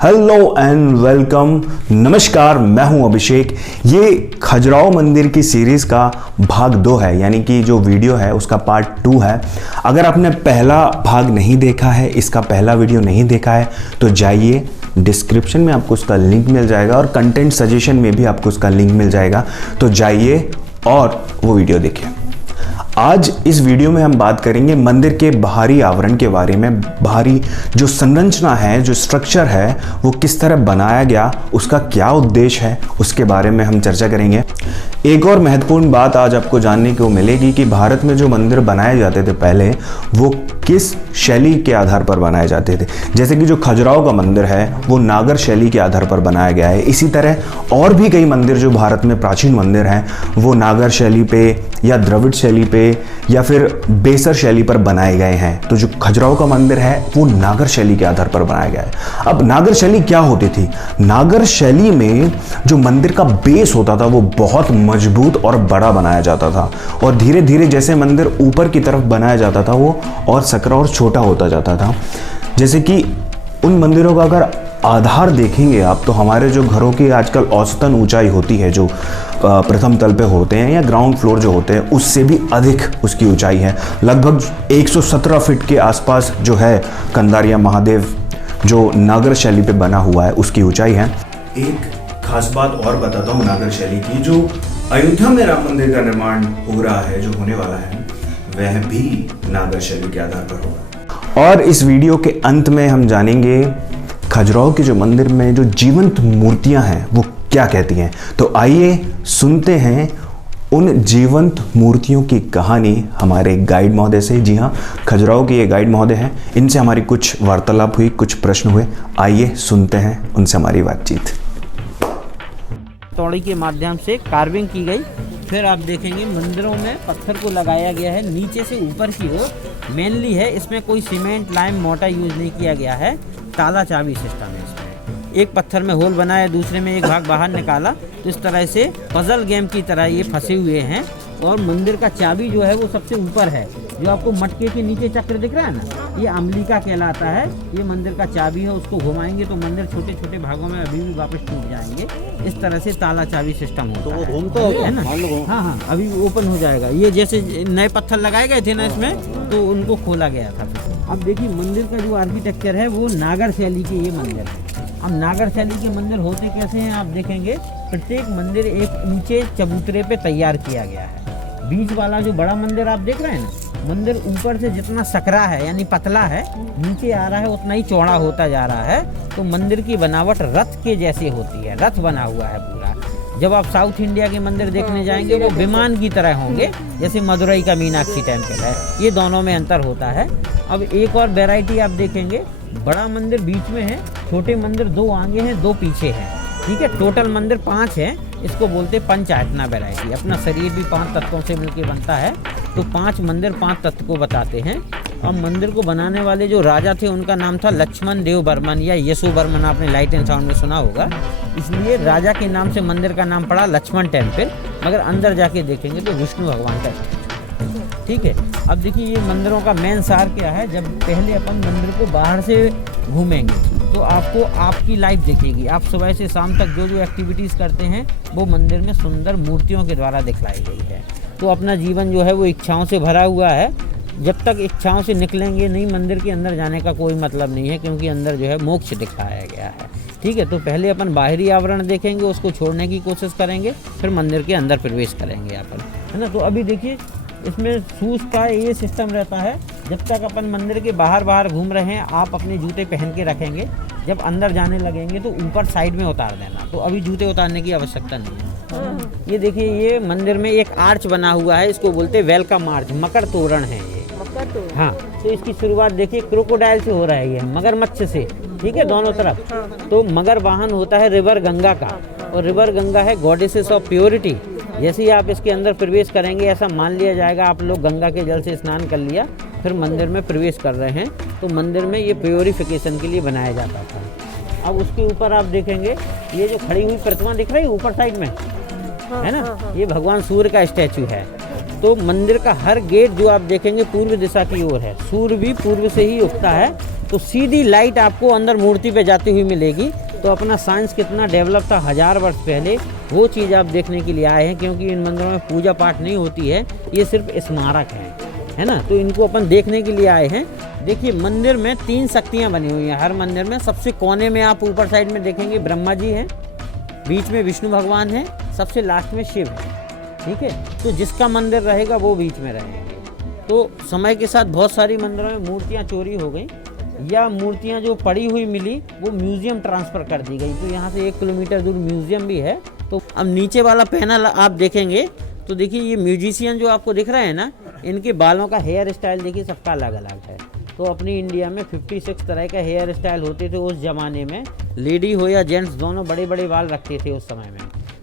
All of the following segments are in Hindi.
Hello and welcome. नमस्कार, मैं हूं अभिषेक। ये खजुराहो मंदिर की सीरीज़ का भाग 2 है, यानी कि जो वीडियो है उसका पार्ट 2 है। अगर आपने पहला भाग नहीं देखा है, इसका पहला वीडियो नहीं देखा है, तो जाइए, डिस्क्रिप्शन में आपको उसका लिंक मिल जाएगा और कंटेंट सजेशन में भी आपको उसका लिंक मिल जाएगा। तो जाइए और वो वीडियो देखिए। आज इस वीडियो में हम बात करेंगे मंदिर के बाहरी आवरण के बारे में। बाहरी जो संरचना है, जो स्ट्रक्चर है, वो किस तरह बनाया गया, उसका क्या उद्देश्य है, उसके बारे में हम चर्चा करेंगे। एक और महत्वपूर्ण बात आज आपको जानने को मिलेगी कि भारत में जो मंदिर बनाए जाते थे पहले, वो किस शैली के आधार पर बनाए जाते थे। जैसे कि जो खजुराहो का मंदिर है वो नागर शैली के आधार पर बनाया गया है। इसी तरह और भी कई मंदिर जो भारत में प्राचीन मंदिर हैं वो नागर शैली पे या द्रविड़ शैली पे या फिर बेसर शैली पर बनाए गए हैं। तो जो खजुराहो का मंदिर है वो नागर शैली के आधार पर बनाया गया है। अब नागर शैली क्या होती थी? नागर शैली में जो मंदिर का बेस होता था वो बहुत मजबूत और बड़ा बनाया जाता था, और धीरे धीरे जैसे मंदिर ऊपर की तरफ बनाया जाता था वो और सकरा और छोटा होता जाता था। जैसे कि उन मंदिरों का अगर आधार देखेंगे आप, तो हमारे जो घरों की आजकल औसतन ऊंचाई होती है, जो प्रथम तल पे होते हैं या ग्राउंड फ्लोर जो होते हैं, उससे भी अधिक उसकी ऊंचाई है। लगभग 117 फीट के आसपास जो है कंदारिया महादेव जो नागर शैली पे बना हुआ है, उसकी ऊंचाई है। एक खास बात और बताता हूँ नागर शैली की। जो अयोध्या में राम मंदिर का निर्माण हो रहा है, जो होने वाला है, वह भी नागर शैली के आधार पर होगा। और इस वीडियो के अंत में हम जानेंगे खजुराहो के जो मंदिर में जो जीवंत मूर्तियां हैं वो क्या कहती हैं। तो आइए सुनते हैं उन जीवंत मूर्तियों की कहानी हमारे गाइड महोदय से। जी हाँ, खजुराहो के ये गाइड महोदय हैं, इनसे हमारी कुछ वार्तालाप हुई, कुछ प्रश्न हुए। आइए सुनते हैं उनसे हमारी बातचीत। तौड़ी के माध्यम से कार्विंग की गई। फिर आप देखेंगे मंदिरों में पत्थर को लगाया गया है नीचे से ऊपर की ओर। मेनली है इसमें कोई सीमेंट, लाइम, मोटा यूज नहीं किया गया है। ताला चाबी सिस्टम है इसमें। एक पत्थर में होल बनाया, दूसरे में एक भाग बाहर निकाला, तो इस तरह से पजल गेम की तरह ये फंसे हुए हैं। और मंदिर का चाबी जो है वो सबसे ऊपर है। जो आपको मटके के नीचे चक्र दिख रहा है ना, ये अमलिका कहलाता है। ये मंदिर का चाबी है, उसको घुमाएंगे तो मंदिर छोटे छोटे भागों में अभी भी वापस टूट जाएंगे। इस तरह से ताला चाबी सिस्टम होता है। घूमता है ना? हाँ, अभी ओपन हो जाएगा। ये जैसे नए पत्थर लगाए गए थे ना इसमें, तो उनको खोला गया था। अब देखिए मंदिर का जो आर्किटेक्चर है वो नागर शैली के ये मंदिर है। अब नागर शैली के मंदिर होते कैसे हैं आप देखेंगे। प्रत्येक मंदिर एक ऊंचे चबूतरे पे तैयार किया गया है। बीच वाला जो बड़ा मंदिर आप देख रहे हैं ना, मंदिर ऊपर से जितना सकरा है यानी पतला है, नीचे आ रहा है उतना ही चौड़ा होता जा रहा है। तो मंदिर की बनावट रथ के जैसे होती है, रथ बना हुआ है पूरा। जब आप साउथ इंडिया के मंदिर देखने जाएंगे वो विमान की तरह होंगे, जैसे मदुरई का मीनाक्षी टेम्पल है। ये दोनों में अंतर होता है। अब एक और वैरायटी आप देखेंगे, बड़ा मंदिर बीच में है, छोटे मंदिर 2 आगे हैं, 2 पीछे हैं। ठीक है, टोटल मंदिर 5 है। इसको बोलते पंचायतना वैरायटी। अपना शरीर भी 5 तत्वों से मिलकर बनता है, तो 5 मंदिर 5 तत्व को बताते हैं। अब मंदिर को बनाने वाले जो राजा थे उनका नाम था लक्ष्मण देव बर्मन या यशो बर्मन, आपने लाइट एंड साउंड में सुना होगा। इसलिए राजा के नाम से मंदिर का नाम पड़ा लक्ष्मण टेम्पल। मगर अंदर जाके देखेंगे तो विष्णु भगवान का। ठीक है, अब देखिए ये मंदिरों का मेन सार क्या है। जब पहले अपन मंदिर को बाहर से घूमेंगे तो आपको आपकी लाइफ दिखेगी। आप सुबह से शाम तक जो जो एक्टिविटीज़ करते हैं वो मंदिर में सुंदर मूर्तियों के द्वारा दिखलाई गई है। तो अपना जीवन जो है वो इच्छाओं से भरा हुआ है। जब तक इच्छाओं से निकलेंगे नहीं, मंदिर के अंदर जाने का कोई मतलब नहीं है, क्योंकि अंदर जो है मोक्ष दिखाया गया है। ठीक है, तो पहले अपन बाहरी आवरण देखेंगे, उसको छोड़ने की कोशिश करेंगे, फिर मंदिर के अंदर प्रवेश करेंगे अपन, है ना। तो अभी देखिए इसमें शूज़ का ये सिस्टम रहता है। जब तक अपन मंदिर के बाहर घूम रहे हैं आप अपने जूते पहन के रखेंगे। जब अंदर जाने लगेंगे तो ऊपर साइड में उतार देना। तो अभी जूते उतारने की आवश्यकता नहीं है। ये देखिए ये मंदिर में एक आर्च बना हुआ है, इसको बोलते हैं वेलकम आर्च। मकर तोरण है ये। हाँ, तो इसकी शुरुआत देखिए क्रोकोडाइल से हो रहा है, ये मगरमच्छ से। ठीक है, दोनों तरफ। तो मगर वाहन होता है रिवर गंगा का, और रिवर गंगा है गॉडेसेस ऑफ प्योरिटी। जैसे ही आप इसके अंदर प्रवेश करेंगे, ऐसा मान लिया जाएगा आप लोग गंगा के जल से स्नान कर लिया, फिर मंदिर में प्रवेश कर रहे हैं। तो मंदिर में ये प्योरिफिकेशन के लिए बनाया जाता था। अब उसके ऊपर आप देखेंगे ये जो खड़ी हुई प्रतिमा दिख रही है ऊपर साइड में, है ना, ये भगवान सूर्य का स्टैचू है। तो मंदिर का हर गेट जो आप देखेंगे पूर्व दिशा की ओर है। सूर्य भी पूर्व से ही उगता है, तो सीधी लाइट आपको अंदर मूर्ति पे जाती हुई मिलेगी। तो अपना साइंस कितना डेवलप था 1000 वर्ष पहले, वो चीज़ आप देखने के लिए आए हैं, क्योंकि इन मंदिरों में पूजा पाठ नहीं होती है, ये सिर्फ स्मारक है ना। तो इनको अपन देखने के लिए आए हैं। देखिए मंदिर में 3 शक्तियाँ बनी हुई हैं हर मंदिर में। सबसे कोने में आप ऊपर साइड में देखेंगे ब्रह्मा जी हैं, बीच में विष्णु भगवान है, सबसे लास्ट में शिव है, ठीक है। तो जिसका मंदिर रहेगा वो बीच में रहेगा। तो समय के साथ बहुत सारी मंदिरों में मूर्तियाँ चोरी हो गई, या मूर्तियाँ जो पड़ी हुई मिली वो म्यूजियम ट्रांसफ़र कर दी गई। तो यहाँ से 1 किलोमीटर दूर म्यूजियम भी है। तो अब नीचे वाला पैनल आप देखेंगे तो देखिए ये म्यूजिशियन जो आपको दिख रहे हैं ना, इनके बालों का हेयर स्टाइल देखिए सबका अलग अलग है। तो अपनी इंडिया में 56 तरह का हेयर स्टाइल होते थे उस ज़माने में। लेडी हो या जेंट्स दोनों बड़े बड़े बाल रखते थे उस समय में।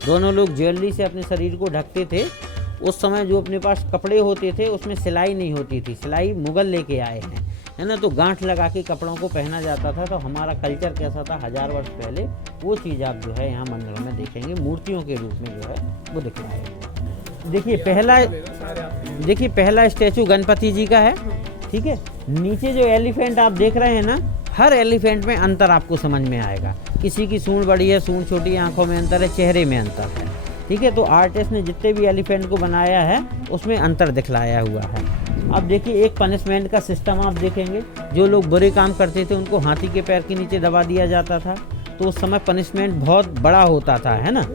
दोनों लोग ज्वेलरी से अपने शरीर को ढकते थे। उस समय जो अपने पास कपड़े होते थे उसमें सिलाई नहीं होती थी, सिलाई मुग़ल लेके आए हैं, है ना। तो गांठ लगा के कपड़ों को पहना जाता था। तो हमारा कल्चर कैसा था 1000 वर्ष पहले, वो चीज़ आप जो है यहाँ मंदिरों में देखेंगे, मूर्तियों के रूप में जो है वो दिख रहा है। देखिए पहला स्टैचू गणपति जी का है, ठीक है। नीचे जो एलिफेंट आप देख रहे हैं ना, हर एलिफेंट में अंतर आपको समझ में आएगा। किसी की सूंड बड़ी है, सूंड छोटी है, आंखों में अंतर है, चेहरे में अंतर है, ठीक है। तो आर्टिस्ट ने जितने भी एलिफेंट को बनाया है उसमें अंतर दिखलाया हुआ है। अब देखिए एक पनिशमेंट का सिस्टम आप देखेंगे। जो लोग बुरे काम करते थे उनको हाथी के पैर के नीचे दबा दिया जाता था। तो उस समय पनिशमेंट बहुत बड़ा होता था, है ना।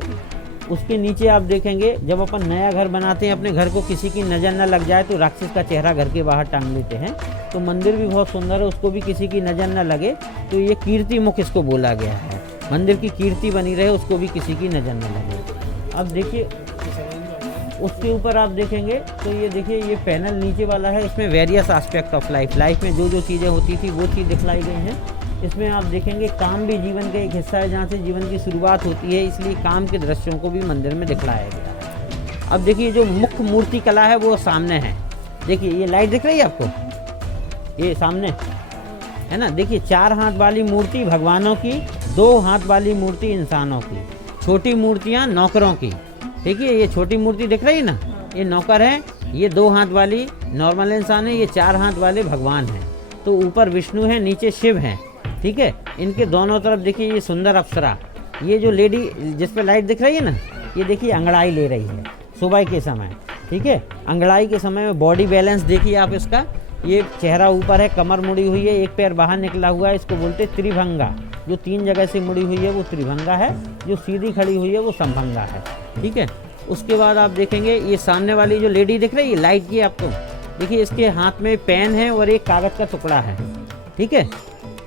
उसके नीचे आप देखेंगे जब अपन नया घर बनाते हैं, अपने घर को किसी की नज़र न लग जाए तो राक्षस का चेहरा घर के बाहर टांग लेते हैं। तो मंदिर भी बहुत सुंदर है, उसको भी किसी की नज़र न लगे तो ये कीर्ति मुख इसको बोला गया है। मंदिर की कीर्ति बनी रहे, उसको भी किसी की नज़र न लगे। अब देखिए उसके ऊपर आप देखेंगे तो ये देखिए ये पैनल नीचे वाला है, इसमें वेरियस एस्पेक्ट ऑफ लाइफ में जो चीज़ें होती थी वो चीज़ दिखलाई गई हैं। इसमें आप देखेंगे काम भी जीवन का एक हिस्सा है, जहाँ से जीवन की शुरुआत होती है, इसलिए काम के दृश्यों को भी मंदिर में दिखलाया गया है। अब देखिए जो मुख्य मूर्ति कला है वो सामने है। देखिए ये लाइट दिख रही है आपको, ये सामने है ना। देखिए 4 हाथ वाली मूर्ति भगवानों की, 2 हाथ वाली मूर्ति इंसानों की, छोटी मूर्तियाँ नौकरों की। देखिए ये छोटी मूर्ति दिख रही है ना, ये नौकर है, ये 2 हाथ वाली नॉर्मल इंसान है, ये 4 हाथ वाले भगवान हैं। तो ऊपर विष्णु है, नीचे शिव हैं, ठीक है। इनके दोनों तरफ देखिए ये सुंदर अप्सरा, ये जो लेडी जिस पे लाइट दिख रही है ना, ये देखिए अंगड़ाई ले रही है सुबह के समय, ठीक है। अंगड़ाई के समय में बॉडी बैलेंस देखिए आप इसका, ये चेहरा ऊपर है, कमर मुड़ी हुई है, एक पैर बाहर निकला हुआ है, इसको बोलते हैं त्रिभंगा। जो 3 जगह से मुड़ी हुई है वो त्रिभंगा है, जो सीधी खड़ी हुई है वो समभंगा है, ठीक है। उसके बाद आप देखेंगे ये सामने वाली जो लेडी दिख रही है लाइट की आपको, देखिए इसके हाथ में पेन है और एक कागज़ का टुकड़ा है, ठीक है।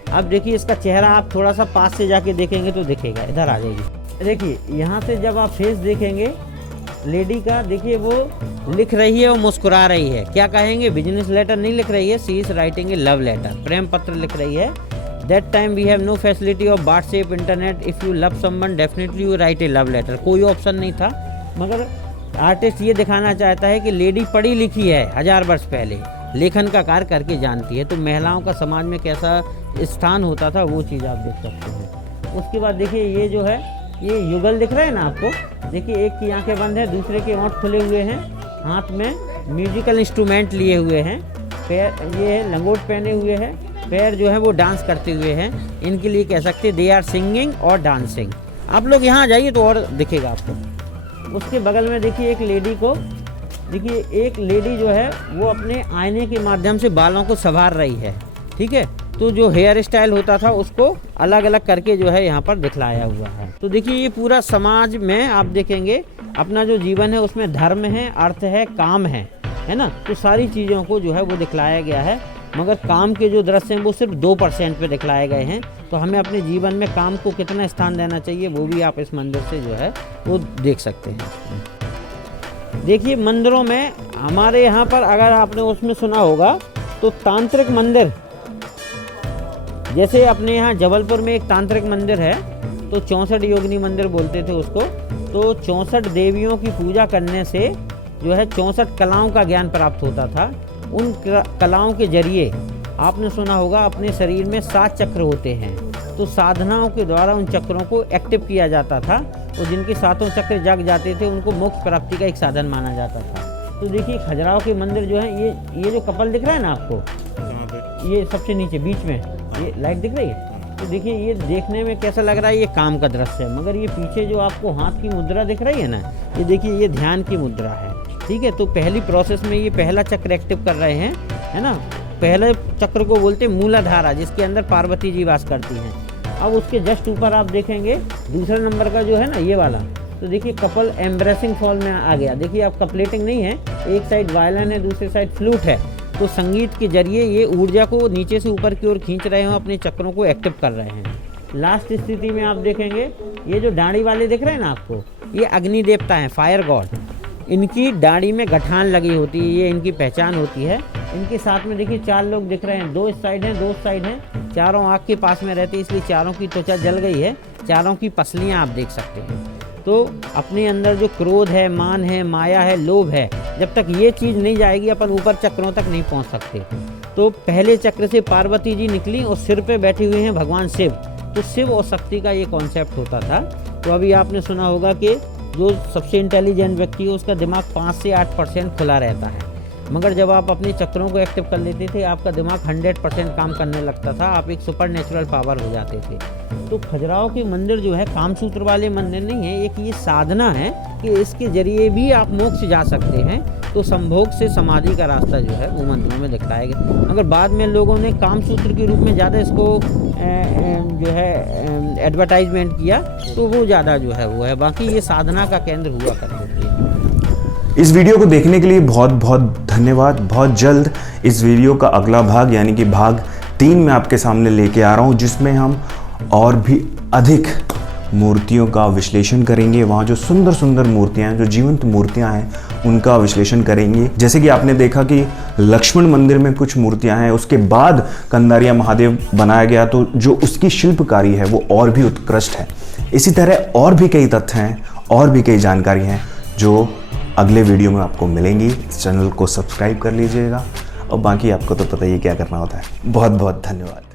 अब देखिए इसका चेहरा आप थोड़ा सा पास से जाके देखेंगे तो दिखेगा, इधर आ जाइए। देखिए यहाँ से जब आप फेस देखेंगे लेडी का, देखिए वो लिख रही है और मुस्कुरा रही है। क्या कहेंगे, बिजनेस लेटर नहीं लिख रही है, she is writing a love letter, प्रेम पत्र लिख रही है। That time we have no facility of WhatsApp, internet. If you love someone definitely you write a love letter. कोई ऑप्शन नहीं था, मगर आर्टिस्ट ये दिखाना चाहता है कि लेडी पढ़ी लिखी है, 1000 वर्ष पहले लेखन का कार्य करके जानती है। तो महिलाओं का समाज में कैसा स्थान होता था वो चीज़ आप देख सकते हैं। उसके बाद देखिए ये जो है ये युगल दिख रहा है ना आपको, देखिए एक की आंखें बंद है, दूसरे के ओंठ खुले हुए हैं, हाथ में म्यूजिकल इंस्ट्रूमेंट लिए हुए हैं, पैर ये है लंगोट पहने हुए हैं, पैर जो है वो डांस करते हुए हैं। इनके लिए कह सकते हैं दे आर सिंगिंग और डांसिंग। आप लोग यहाँ जाइए तो और दिखेगा आपको। उसके बगल में देखिए एक लेडी को, देखिए एक लेडी जो है वो अपने आईने के माध्यम से बालों को संवार रही है, ठीक है। तो जो हेयर स्टाइल होता था उसको अलग अलग करके जो है यहाँ पर दिखलाया हुआ है। तो देखिए ये पूरा समाज में आप देखेंगे अपना जो जीवन है उसमें धर्म है, अर्थ है, काम है ना। तो सारी चीज़ों को जो है वो दिखलाया गया है, मगर काम के जो दृश्य हैं वो सिर्फ 2% पे दिखलाए गए हैं। तो हमें अपने जीवन में काम को कितना स्थान देना चाहिए वो भी आप इस मंदिर से जो है वो देख सकते हैं। देखिए मंदिरों में हमारे यहाँ पर अगर आपने उसमें सुना होगा तो तांत्रिक मंदिर, जैसे अपने यहाँ जबलपुर में एक तांत्रिक मंदिर है तो 64 योगिनी मंदिर बोलते थे उसको। तो 64 देवियों की पूजा करने से जो है 64 कलाओं का ज्ञान प्राप्त होता था। उन कलाओं के जरिए आपने सुना होगा अपने शरीर में 7 चक्र होते हैं, तो साधनाओं के द्वारा उन चक्रों को एक्टिव किया जाता था और जिनके 7 चक्र जग जाते थे उनको मोक्ष प्राप्ति का एक साधन माना जाता था। तो देखिए खजुराहो के मंदिर जो है ये जो कपल दिख रहा है ना आपको, ये सबसे नीचे बीच में ये लाइट दिख रही है। तो देखिए ये देखने में कैसा लग रहा है, ये काम का दृश्य है, मगर ये पीछे जो आपको हाथ की मुद्रा दिख रही है ना, ये देखिए ये ध्यान की मुद्रा है। ठीक है, तो पहली प्रोसेस में ये पहला चक्र एक्टिव कर रहे हैं, है ना। पहले चक्र को बोलते हैं मूलाधारा, जिसके अंदर पार्वती जी वास करती हैं। अब उसके जस्ट ऊपर आप देखेंगे दूसरा नंबर का जो है ना ये वाला, तो देखिए कपल एम्ब्रेसिंग फॉल में आ गया। देखिए आप कपलेटिंग नहीं है, एक साइड वायलिन है, दूसरी साइड फ्लूट है। तो संगीत के जरिए ये ऊर्जा को नीचे से ऊपर की ओर खींच रहे हो, अपने चक्रों को एक्टिव कर रहे हैं। लास्ट स्थिति में आप देखेंगे ये जो दाढ़ी वाले दिख रहे हैं ना आपको, ये अग्नि देवता हैं, फायर गॉड। इनकी दाढ़ी में गठान लगी होती है, ये इनकी पहचान होती है। इनके साथ में देखिए 4 लोग दिख रहे हैं, 2 इस साइड हैं, 2 उस साइड हैं। चारों आँख के पास में रहते हैं, इसलिए चारों की त्वचा जल गई है, चारों की पसलियाँ आप देख सकते हैं। तो अपने अंदर जो क्रोध है, मान है, माया है, लोभ है, जब तक ये चीज़ नहीं जाएगी अपन ऊपर चक्रों तक नहीं पहुंच सकते। तो पहले चक्र से पार्वती जी निकली और सिर पे बैठे हुए हैं भगवान शिव। तो शिव और शक्ति का ये कॉन्सेप्ट होता था। तो अभी आपने सुना होगा कि जो सबसे इंटेलिजेंट व्यक्ति है उसका दिमाग 5 से 8% खुला रहता है, मगर जब आप अपने चक्रों को एक्टिव कर लेते थे आपका दिमाग 100% काम करने लगता था, आप एक सुपर नेचुरल पावर हो जाते थे। तो खजुराहो के मंदिर जो है कामसूत्र वाले मंदिर नहीं है, एक ये साधना है कि इसके जरिए भी आप मोक्ष जा सकते हैं। तो संभोग से समाधि का रास्ता जो है वो मंत्रों में दिखाया गया, मगर बाद में लोगों ने कामसूत्र के रूप में ज़्यादा इसको जो है एडवर्टाइजमेंट किया, तो वो ज़्यादा जो है वो है, बाकी ये साधना का केंद्र हुआ करते थे। इस वीडियो को देखने के लिए बहुत बहुत धन्यवाद। बहुत जल्द इस वीडियो का अगला भाग यानी कि भाग 3 में आपके सामने लेके आ रहा हूँ, जिसमें हम और भी अधिक मूर्तियों का विश्लेषण करेंगे। वहाँ जो सुंदर सुंदर मूर्तियाँ हैं, जो जीवंत मूर्तियाँ हैं, उनका विश्लेषण करेंगे। जैसे कि आपने देखा कि लक्ष्मण मंदिर में कुछ मूर्तियाँ हैं, उसके बाद कंदारिया महादेव बनाया गया, तो जो उसकी शिल्पकारी है वो और भी उत्कृष्ट है। इसी तरह और भी कई तथ्य हैं, और भी कई जानकारी हैं जो अगले वीडियो में आपको मिलेंगी। इस चैनल को सब्सक्राइब कर लीजिएगा और बाकी आपको तो पता ही क्या करना होता है। बहुत बहुत धन्यवाद।